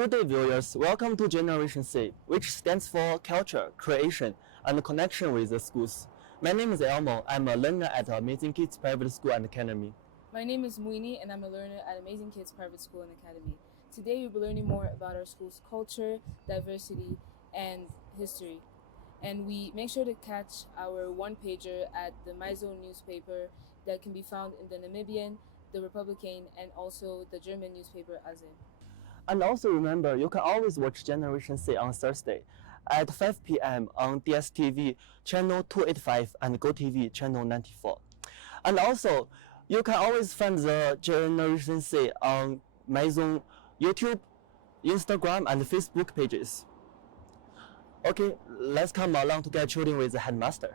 Good day, viewers. Welcome to Generation C, which stands for Culture, Creation, and Connection with the Schools. My name is Elmo. I'm a learner at Amazing Kids Private School and Academy. My name is Muini, and I'm a learner at Amazing Kids Private School and Academy. Today, we'll be learning more about our school's culture, diversity, and history. And we make sure to catch our one-pager at the My Zone newspaper that can be found in the Namibian, the Republican, and also the German newspaper Azin. And also remember, you can always watch Generation C on Thursday at 5 p.m. on DSTV channel 285 and GoTV channel 94. And also, you can always find the Generation C on My Zone YouTube, Instagram, and Facebook pages. Okay, let's come along to get chatting with the headmaster.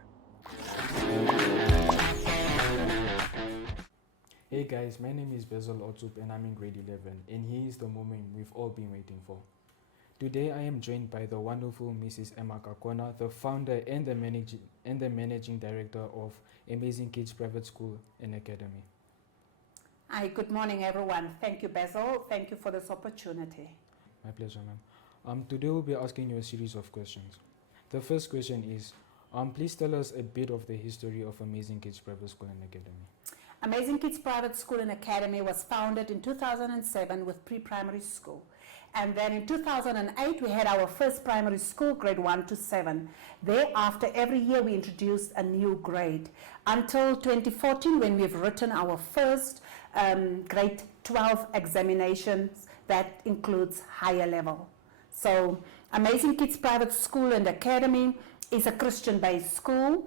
Hey guys, my name is Bezel Otup and I'm in grade 11, and here is the moment we've all been waiting for. Today I am joined by the wonderful Mrs. Emma Kakona, the founder and the managing director of Amazing Kids Private School and Academy. Hi, good morning everyone. Thank you, Bezel. Thank you for this opportunity. My pleasure, ma'am. Today we'll be asking you a series of questions. The first question is, please tell us a bit of the history of Amazing Kids Private School and Academy. Amazing Kids Private School and Academy was founded in 2007 with pre-primary school. And then in 2008, we had our first primary school, grade 1 to 7. Thereafter, every year we introduced a new grade until 2014, when we've written our first grade 12 examinations that includes higher level. So Amazing Kids Private School and Academy is a Christian-based school,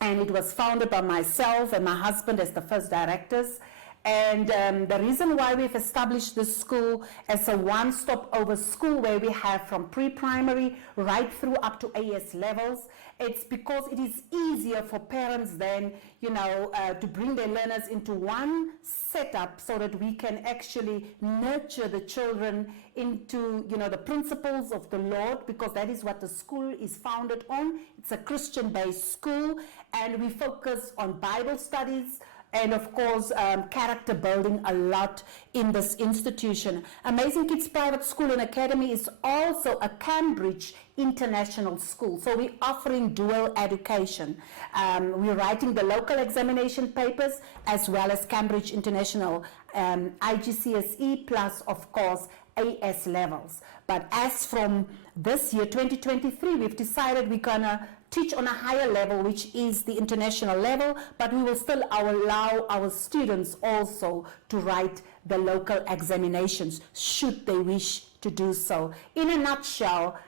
and it was founded by myself and my husband as the first directors. And the reason why we've established this school as a one-stop over school, where we have from pre-primary right through up to AS levels, it's because it is easier for parents then, to bring their learners into one setup so that we can actually nurture the children into, the principles of the Lord, because that is what the school is founded on. It's a Christian-based school, and we focus on Bible studies, and of course, character building a lot in this institution. Amazing Kids Private School and Academy is also a Cambridge international school. So we're offering dual education. We're writing the local examination papers as well as Cambridge International, IGCSE plus, of course, AS levels. But as from this year, 2023, we've decided we're gonna teach on a higher level, which is the international level, but we will still allow our students also to write the local examinations, should they wish to do so. In a nutshell,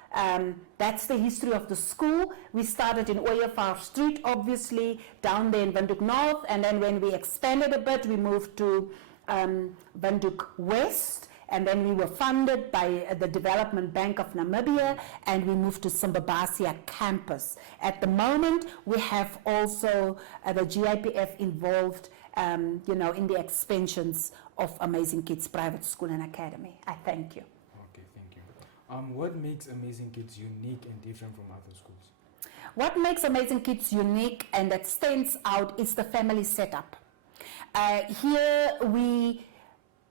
that's the history of the school. We started in Oyafar Street, obviously, down there in Windhoek North, and then when we expanded a bit, we moved to Windhoek West, and then we were funded by the Development Bank of Namibia, and we moved to Simbabasia campus. At the moment, we have also the GIPF involved, in the expansions of Amazing Kids Private School and Academy. I thank you. Okay, thank you. What makes Amazing Kids unique and different from other schools? What makes Amazing Kids unique and that stands out is the family setup. Here we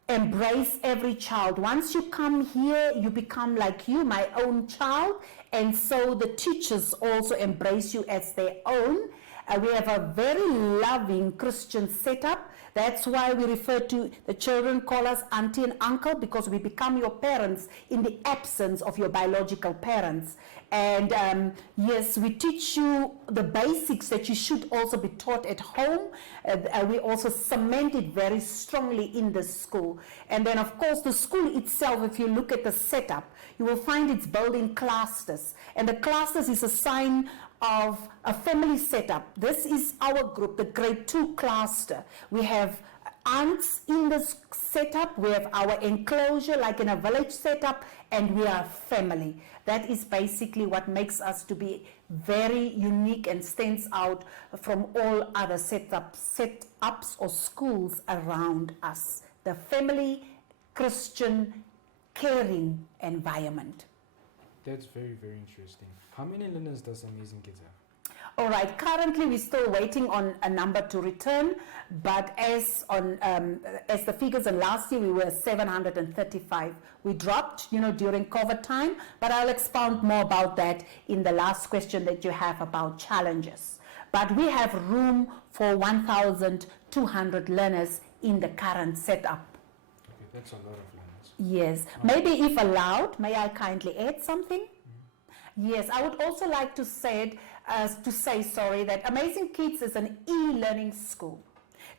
embrace every child. Once you come here, you become like you, my own child, and so the teachers also embrace you as their own. We have a very loving Christian setup. That's why we refer to the children, call us auntie and uncle, because we become your parents in the absence of your biological parents. And yes, we teach you the basics that you should also be taught at home. We also cement it very strongly in the school. And then, of course, the school itself, if you look at the setup, you will find it's building clusters. And the clusters is a sign of a family setup. This is our group, the grade 2 cluster. We have aunts in this setup, we have our enclosure like in a village setup, and we are family. That is basically what makes us to be very unique and stands out from all other setups or schools around us. The family, Christian, caring environment. That's very, very interesting. How many learners does Amazing Kids have? All right, currently we're still waiting on a number to return, but as the figures in last year, we were 735. We dropped, during COVID time, but I'll expound more about that in the last question that you have about challenges. But we have room for 1,200 learners in the current setup. Okay, that's a lot of learners. Yes, maybe if allowed, may I kindly add something? Yes, I would also like to say, that Amazing Kids is an e-learning school.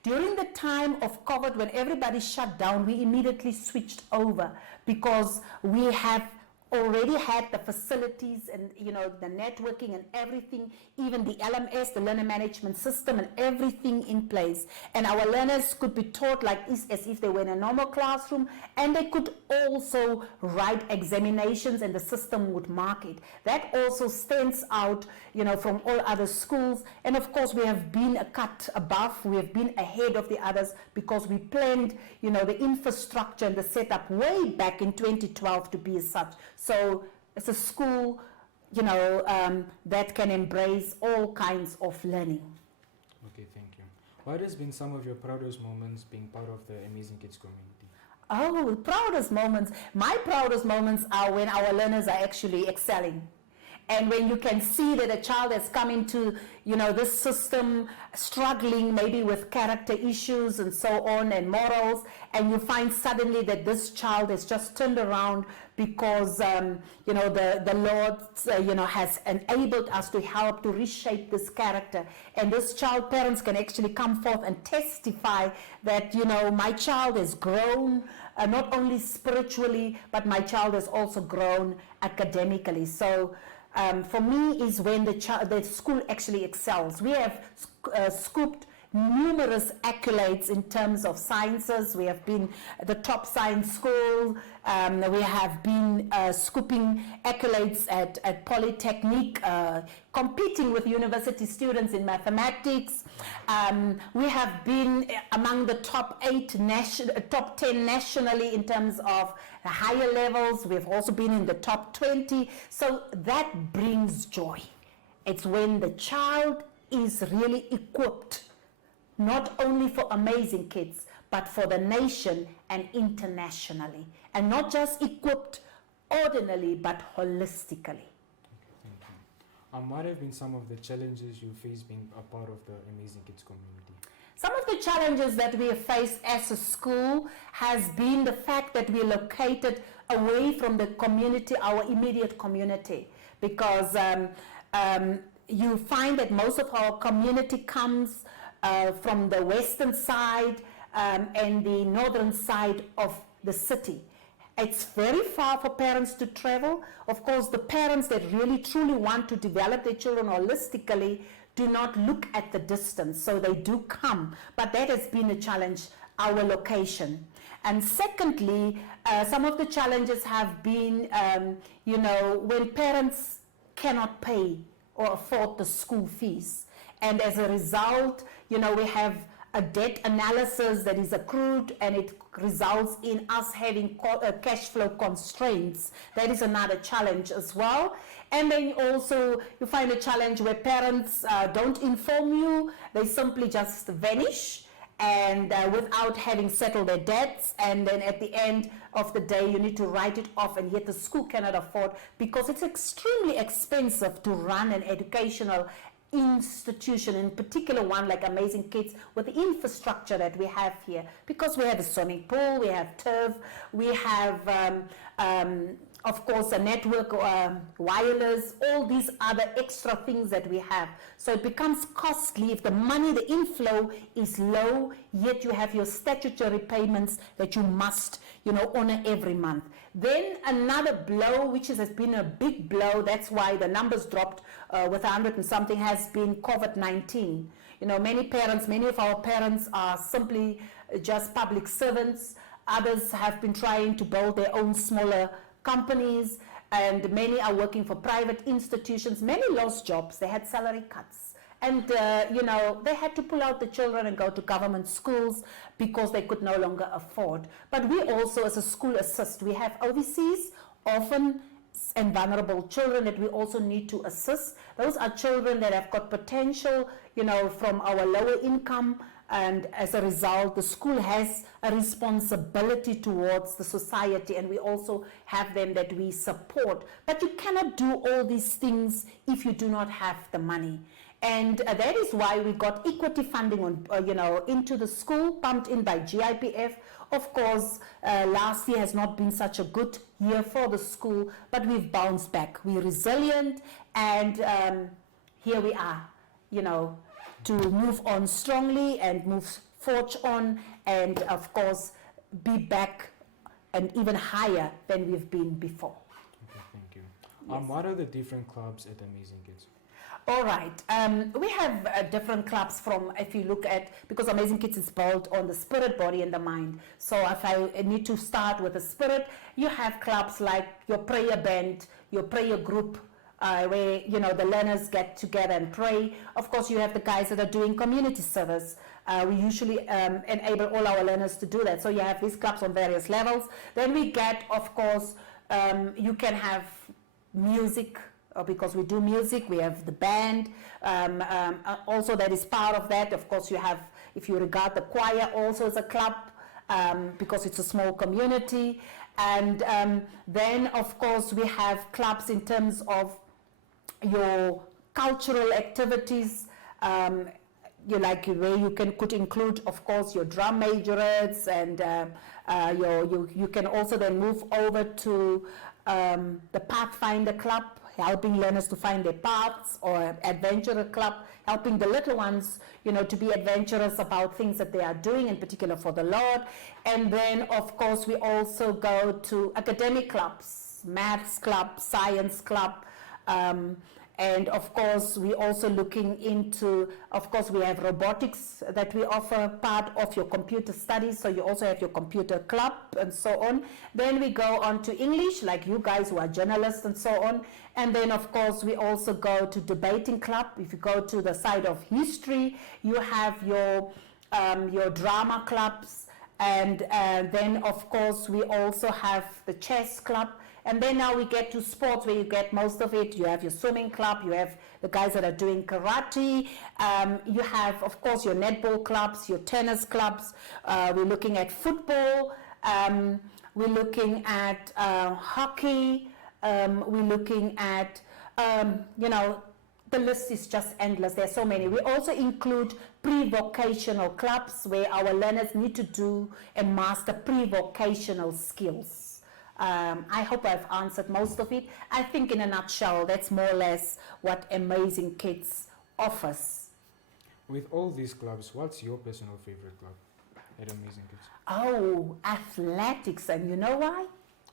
During the time of COVID, when everybody shut down, we immediately switched over because we have already had the facilities and the networking and everything, even the LMS, the learner management system, and everything in place. And our learners could be taught as if they were in a normal classroom, and they could also write examinations and the system would mark it. That also stands out from all other schools. And of course, we have been a cut above, we have been ahead of the others because we planned the infrastructure and the setup way back in 2012 to be as such. So it's a school, that can embrace all kinds of learning. Okay, thank you. What has been some of your proudest moments being part of the Amazing Kids community? Oh, proudest moments. My proudest moments are when our learners are actually excelling. And when you can see that a child has come into, this system struggling maybe with character issues and so on and morals, and you find suddenly that this child has just turned around because, the Lord, has enabled us to help to reshape this character. And this child, parents can actually come forth and testify that, my child has grown, not only spiritually, but my child has also grown academically. So, for me is when the school actually excels. We have scooped numerous accolades in terms of sciences. We have been the top science school. We have been scooping accolades at Polytechnic, competing with university students in mathematics. We have been among the top 10 nationally in terms of the higher levels. We've also been in the top 20. So that brings joy. It's when the child is really equipped, not only for Amazing Kids, but for the nation and internationally. And not just equipped ordinarily, but holistically. Thank you. What have been some of the challenges you face being a part of the Amazing Kids community? Some of the challenges that we have faced as a school has been the fact that we're located away from the community, our immediate community, because you find that most of our community comes from the western side and the northern side of the city. It's very far for parents to travel. Of course, the parents that really truly want to develop their children holistically do not look at the distance, so they do come. But that has been a challenge, our location. And secondly, some of the challenges have been, when parents cannot pay or afford the school fees. And as a result, we have a debt analysis that is accrued, and it results in us having cash flow constraints. That is another challenge as well. And then also you find a challenge where parents don't inform you. They simply just vanish and without having settled their debts, and then at the end of the day you need to write it off, and yet the school cannot afford, because it's extremely expensive to run an educational institution, in particular one like Amazing Kids, with the infrastructure that we have here, because we have a swimming pool, we have turf, we have of course a network, wireless, all these other extra things that we have. So it becomes costly if the money, the inflow is low, yet you have your statutory payments that you must honor every month. Then another blow, which has been a big blow, that's why the numbers dropped with 100 and something, has been COVID-19. Many of our parents are simply just public servants. Others have been trying to build their own smaller companies, and many are working for private institutions. Many lost jobs. They had salary cuts. And, they had to pull out the children and go to government schools because they could no longer afford. But we also, as a school, assist. We have overseas orphan and vulnerable children that we also need to assist. Those are children that have got potential, from our lower income, and as a result, the school has a responsibility towards the society, and we also have them that we support. But you cannot do all these things if you do not have the money. And that is why we got equity funding into the school, pumped in by GIPF. Of course, last year has not been such a good year for the school, but we've bounced back. We're resilient, and here we are, to move on strongly and forge on, and of course, be back and even higher than we've been before. Okay, thank you. Yes. What are the different clubs at Amazing Kids? All right. We have different clubs if you look at, because Amazing Kids is built on the spirit, body, and the mind. So if I need to start with the spirit, you have clubs like your prayer band, your prayer group, where, the learners get together and pray. Of course, you have the guys that are doing community service. We usually enable all our learners to do that. So you have these clubs on various levels. Then we get, of course, you can have music, because we do music, we have the band, also that is part of that. Of course, you have, if you regard the choir also as a club, because it's a small community. And then, of course, we have clubs in terms of your cultural activities, where you could include, of course, your drum majorettes, and you can also then move over to the Pathfinder Club, helping learners to find their paths, or adventurer club, helping the little ones, to be adventurous about things that they are doing, in particular for the Lord. And then, of course, we also go to academic clubs, maths club, science club, and of course, we're also looking into, of course, we have robotics that we offer, part of your computer studies, so you also have your computer club and so on. Then we go on to English, like you guys who are journalists and so on. And then, of course, we also go to debating club. If you go to the side of history, you have your drama clubs. And then, of course, we also have the chess club. And then now we get to sports, where you get most of it. You have your swimming club, you have the guys that are doing karate, you have, of course, your netball clubs, your tennis clubs. We're looking at football, we're looking at hockey, we're looking at, the list is just endless. There are so many. We also include pre-vocational clubs, where our learners need to do and master pre-vocational skills. I hope I've answered most of it. I think in a nutshell, that's more or less what Amazing Kids offers. With all these clubs, what's your personal favorite club at Amazing Kids? Oh, athletics. And you know why?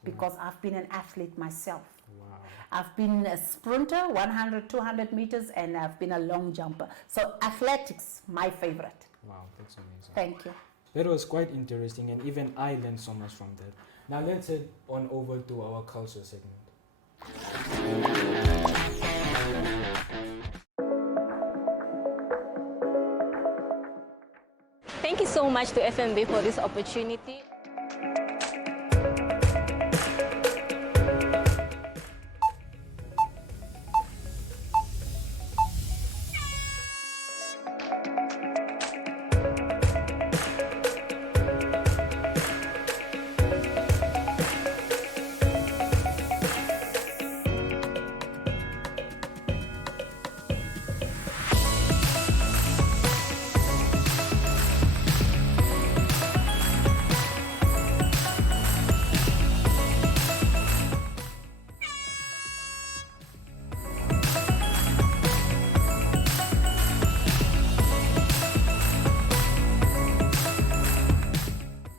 Because I've been an athlete myself. Wow. I've been a sprinter, 100, 200 meters, and I've been a long jumper. So athletics, my favorite. Wow, that's amazing. Thank you. That was quite interesting, and even I learned so much from that. Now let's head on over to our culture segment. Thank you so much to FMB for this opportunity.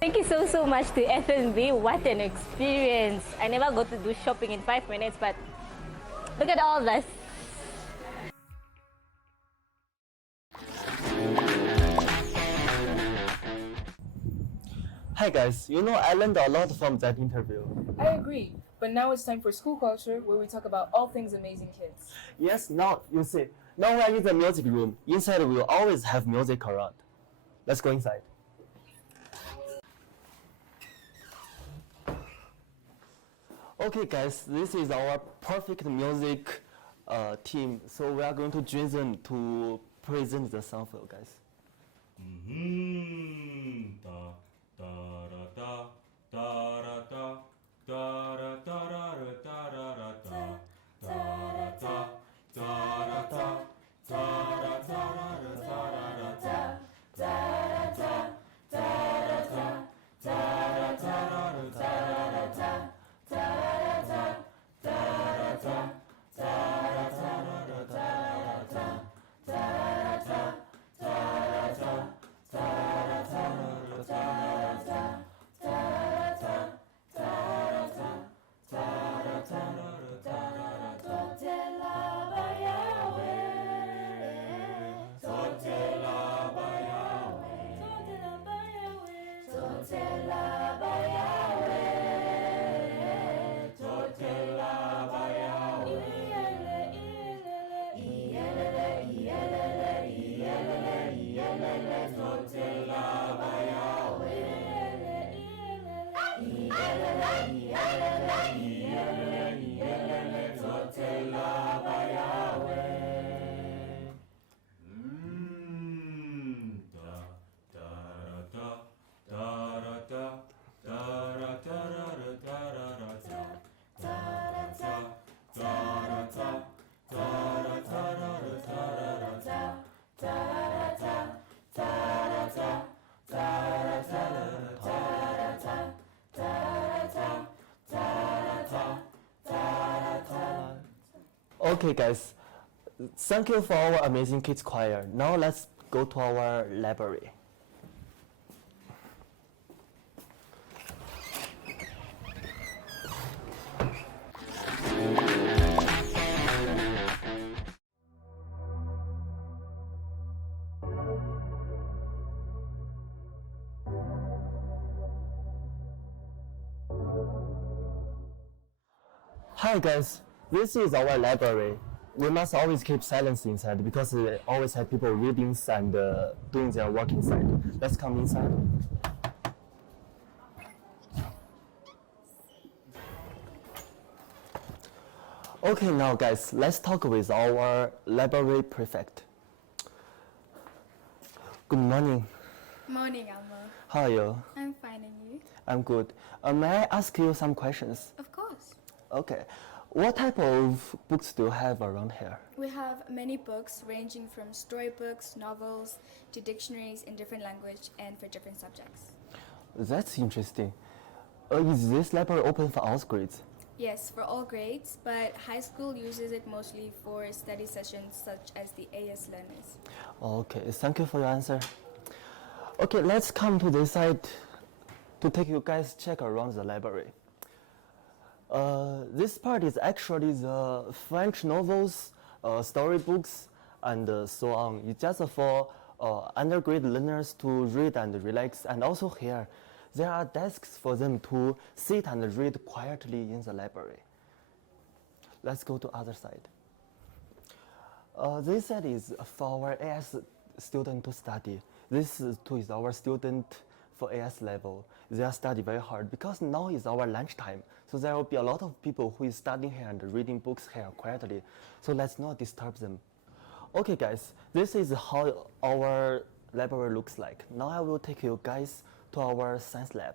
Thank you so much to FNB. What an experience. I never got to do shopping in 5 minutes, but look at all this. Hi guys, I learned a lot from that interview. I agree. But now it's time for school culture, where we talk about all things Amazing Kids. Yes, now you see, now we're in the music room. Inside we'll always have music around. Let's go inside. Okay, guys, this is our perfect music team. So we are going to join them to present the song for you guys. Da da da da da da da da da da da da da da da Okay, guys, thank you for our amazing kids choir. Now let's go to our library. Hi guys, this is our library. We must always keep silence inside because we always have people reading and doing their work inside. Let's come inside. Okay, now guys, let's talk with our library prefect. Good morning. Morning, Alma. How are you? I'm fine, and you? I'm good. May I ask you some questions? Of course. Okay. What type of books do you have around here? We have many books ranging from storybooks, novels, to dictionaries in different language and for different subjects. That's interesting. Is this library open for all grades? Yes, for all grades, but high school uses it mostly for study sessions such as the AS learners. Okay, thank you for your answer. Okay, let's come to this side to take you guys check around the library. This part is actually the French novels, storybooks, and so on. It's just for undergrad learners to read and relax. And also here, there are desks for them to sit and read quietly in the library. Let's go to other side. This side is for our AS student to study. This too is our student for AS level. They are studying very hard because now is our lunchtime. So there will be a lot of people who is studying here and reading books here quietly. So let's not disturb them. Okay guys, this is how our library looks like. Now I will take you guys to our science lab.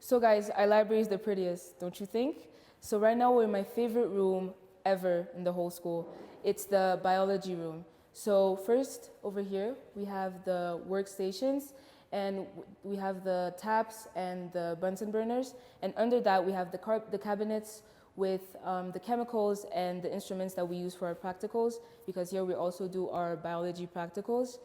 So guys, our library is the prettiest, don't you think? So right now we're in my favorite room ever in the whole school. It's the biology room. So first, over here, we have the workstations, and we have the taps and the Bunsen burners. And under that, we have the cabinets with the chemicals and the instruments that we use for our practicals, because here we also do our biology practicals.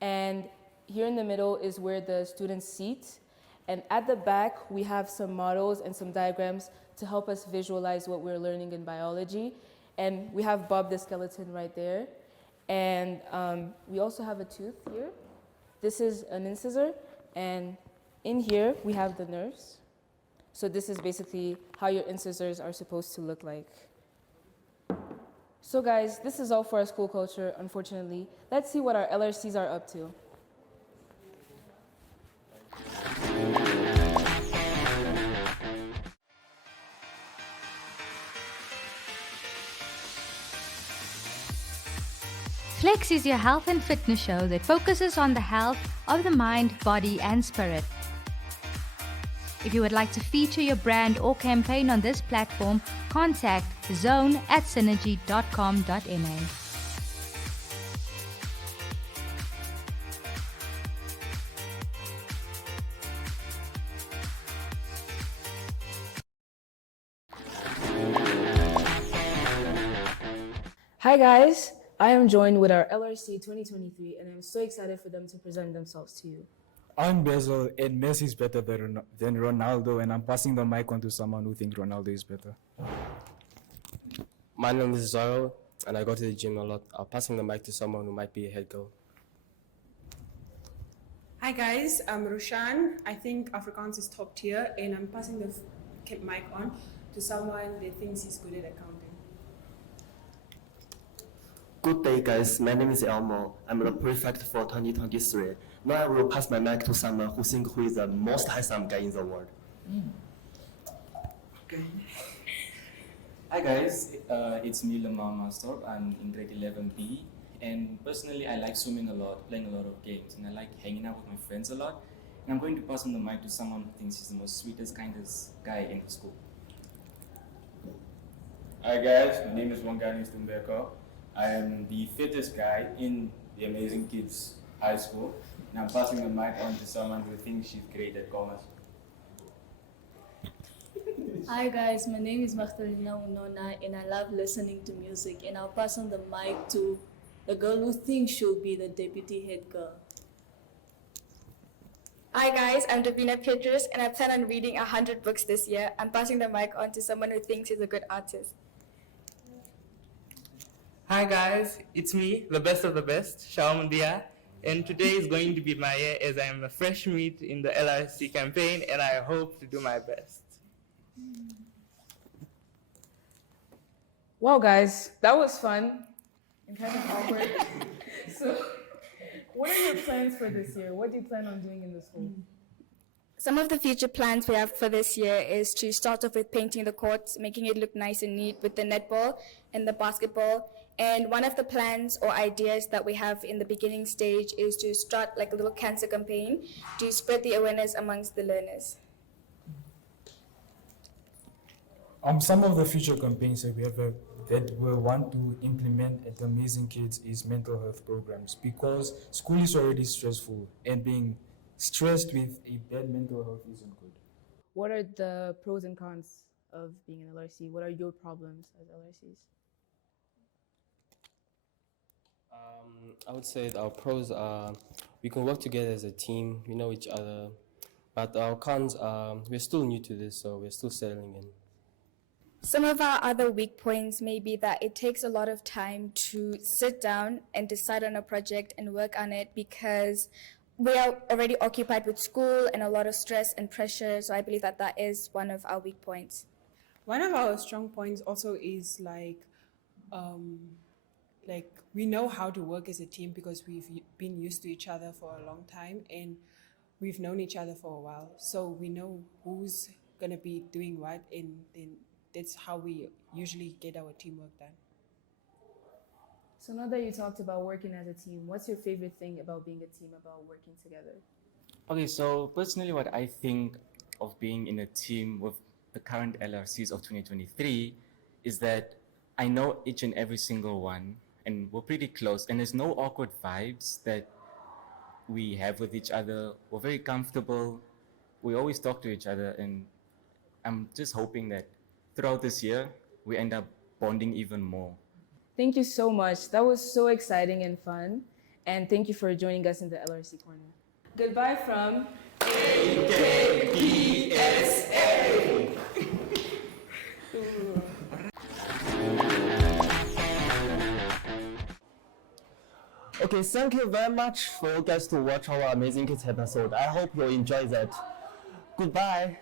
And here in the middle is where the students sit. And at the back, we have some models and some diagrams to help us visualize what we're learning in biology. And we have Bob the skeleton right there. And we also have a tooth here. This is an incisor. And in here, we have the nerves. So this is basically how your incisors are supposed to look like. So guys, this is all for our school culture, unfortunately. Let's see what our LRCs are up to. Flex is your health and fitness show that focuses on the health of the mind, body, and spirit. If you would like to feature your brand or campaign on this platform, contact zone@synergy.com.na. Hi guys, I am joined with our LRC 2023 and I'm so excited for them to present themselves to you. I'm Bezel, and Messi is better than Ronaldo, and I'm passing the mic on to someone who thinks Ronaldo is better. My name is Zoro, and I go to the gym a lot. I'm passing the mic to someone who might be a head girl. Hi guys, I'm Roshan. I think Afrikaans is top tier, and I'm passing the mic on to someone that thinks he's good at accounting. Good day, guys. My name is Elmo. I'm the prefect for 2023. Now I will pass my mic to someone who thinks who is the most handsome guy in the world. Okay. Hi guys, it's me Lamar Master. I'm in grade 11B, and personally I like swimming a lot, playing a lot of games, and I like hanging out with my friends a lot. And I'm going to pass on the mic to someone who thinks he's the most sweetest, kindest guy in the school. Hi guys, my name is Wangani Stumbeko. I am the fittest guy in the Amazing Kids High School, and I'm passing the mic on to someone who thinks she's great at commerce. Hi guys, my name is Magdalena Unona and I love listening to music, and I'll pass on the mic to the girl who thinks she'll be the deputy head girl. Hi guys, I'm Davina Petrus and I plan on reading 100 books this year. I'm passing the mic on to someone who thinks he's a good artist. Hi guys, it's me, the best of the best, Shaumundia, and today is going to be my year as I am a fresh meat in the LRC campaign and I hope to do my best. Wow guys, that was fun and kind of awkward. So, what are your plans for this year? What do you plan on doing in the school? Some of the future plans we have for this year is to start off with painting the courts, making it look nice and neat with the netball and the basketball. And one of the plans or ideas that we have in the beginning stage is to start like a little cancer campaign to spread the awareness amongst the learners. Some of the future campaigns that we want to implement at Amazing Kids is mental health programs, because school is already stressful, and being stressed with a bad mental health isn't good. What are the pros and cons of being an LRC? What are your problems as LRCs? I would say our pros are we can work together as a team, we know each other, but our cons are we're still new to this, so we're still settling in. Some of our other weak points may be that it takes a lot of time to sit down and decide on a project and work on it because we are already occupied with school and a lot of stress and pressure, so I believe that that is one of our weak points. One of our strong points also is like we know how to work as a team because we've been used to each other for a long time and we've known each other for a while. So we know who's going to be doing what, and then that's how we usually get our teamwork done. So now that you talked about working as a team, what's your favorite thing about being a team, about working together? Okay, so personally what I think of being in a team with the current LRCs of 2023 is that I know each and every single one, and we're pretty close, and there's no awkward vibes that we have with each other. We're very comfortable. We always talk to each other, and I'm just hoping that throughout this year, we end up bonding even more. Thank you so much. That was so exciting and fun. And thank you for joining us in the LRC Corner. Goodbye from AKPSA. Okay, thank you very much for you guys to watch our Amazing Kids episode. I hope you enjoy that. Goodbye.